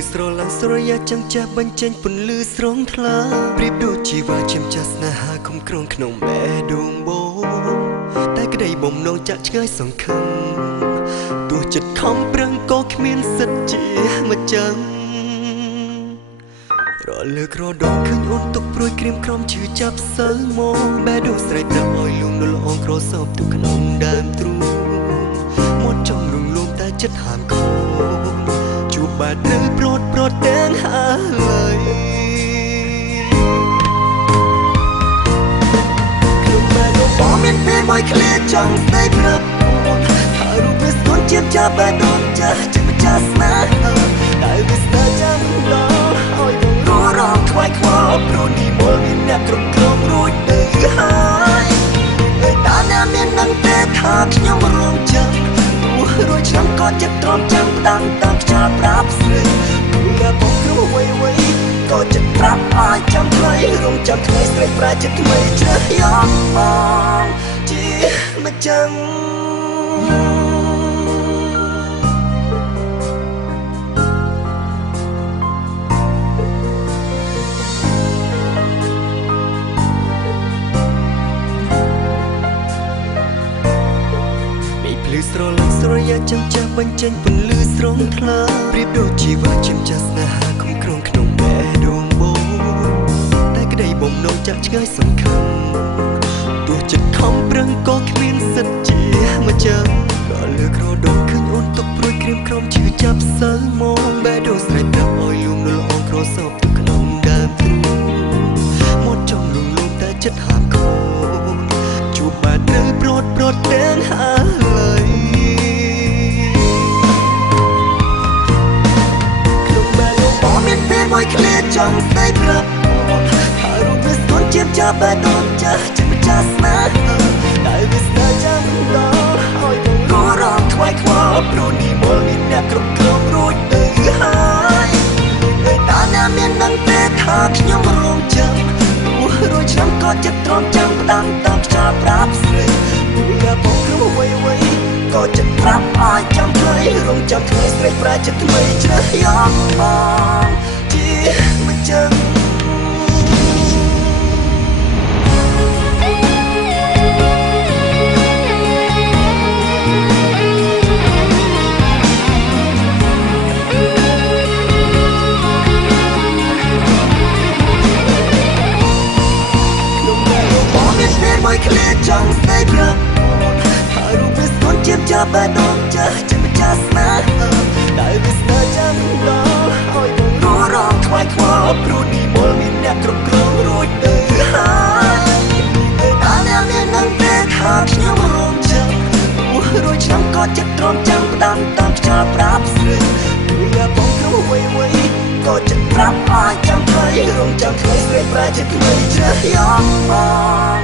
លឺស្រឡាញ់ស្រយាចាំចាស់បញ្ចេញពន្លឺស្រងថ្លាប្រៀបដូចជីវ៉ាឈាមចាស់ស្នេហាខំក្រងក្នុងបេះដូងបងតែក្តីបំណងចាក់ឆ្ងាយសង្ឃឹមទោះចិត្តខំប្រឹងក៏គ្មានសិទ្ធជាម្ចឹងរលើក្រដងឃើញអូនទុកព្រួយក្រៀមក្រំឈឺចាប់សើមកបេះដូងស្រែកប្រាប់ឲ្យលួងលអងក្រសោបទុកក្នុងដើមទ្រូងមាត់ចង់រំលងតែចិត្តហាមខូនជួបបាត់ត្រូវប្រត់ទាំងហើយក្នុងបែបបងមានពេលមួយឃ្លាចង់ស្ដីប្រាប់អូនថារូបវាស្ទន់ជាចាប់បែបដូនចាស់ជាម្ចាស់ស្នេហាតែវាស្នេហ៍ចាំដល់ឲ្យបងរងខ្វាយខ្វល់ព្រោះនេះមកមានអ្នកគ្រប់គ្រងរួចទៅហើយតែតាណាមាននឹងទេថាខ្ញុំរងចាំរួចឆ្នាំក៏ចិត្តទ្រាំចាំផ្ដាំតាមខ្យល់ប្រាប់ស្រីតែបងគ្រូវ័យក៏ចិត្តប្រាប់ឲ្យចាំថ្លៃរងចាំថ្លៃស្រីប្រាចិត្តថ្មីជ្រើសយកមកជាមិនចឹងលឺស្រឡាញ់ស្រយាចាំចាស់បញ្ចេញពន្លឺស្រងថ្លាប្រៀបដូចជីវ៉ាឈាមចាស់ស្នេហាខំក្រងក្នុងបេះដូងបងតែក្តីបំណងចាក់ឆ្ងាយសង្ឃឹមទោះចិត្តខំប្រឹងក៏គ្មានសិទ្ធជាម្ចឹងក៏លើក្រដងឃើញអូនទុកព្រួយក្រៀមក្រំឈឺចាប់សើមកបេះដូងស្រែកប្រាប់ឲ្យលួងលអងក្រសោបទុកក្នុងដើមទ្រូងមាត់ចង់លងលងតែចិត្តហាមខូនជួបបាត់ត្រូវប្រត់ទាំងហើយមួយឃ្លាចង់ស្ដីប្រាប់អូនថារូបវាស្ទន់ជាចាប់បែបដូនចាស់ជាម្ចាស់ស្នេហាតែវាស្នេហ៍ចាំដល់ឲ្យបងរងខ្វាយខ្វល់ព្រោះនេះមកមានអ្នកគ្រប់គ្រងរួចទៅហើយតែតាណាមាននឹងទេថាខ្ញុំរងចាំរួចឆ្នាំក៏ចិត្តទ្រាំចាំផ្ដាំតាមខ្យល់ប្រាប់ស្រីតែបងគ្រូវ័យក៏ចិត្តប្រាប់ឲ្យចាំថ្លៃរងចាំថ្លៃស្រីប្រាចិត្តថ្មីជ្រើសយកមកមិនចឹងមួយឃ្លាចង់ស្ដីប្រាប់អូនថារូបវាស្ទន់ជាចាប់បែបដូនចាស់ជាម្ចាស់ស្នេហាតែវាស្នេហ៍ចាំដល់ឲ្យបងរងខ្វាយខ្វល់ព្រោះនេះមកមានអ្នកគ្រប់គ្រងរួចទៅហើយតែតាណាមាននឹងទេថាខ្ញុំរងចាំរួចឆ្នាំក៏ចិត្តទ្រាំចាំផ្ដាំតាមខ្យល់ប្រាប់ស្រីតែបងគ្រូវ័យក៏ចិត្តប្រាប់ឲ្យចាំថ្លៃរងចាំថ្លៃស្រីប្រាចិត្តថ្មីជ្រើសយកមក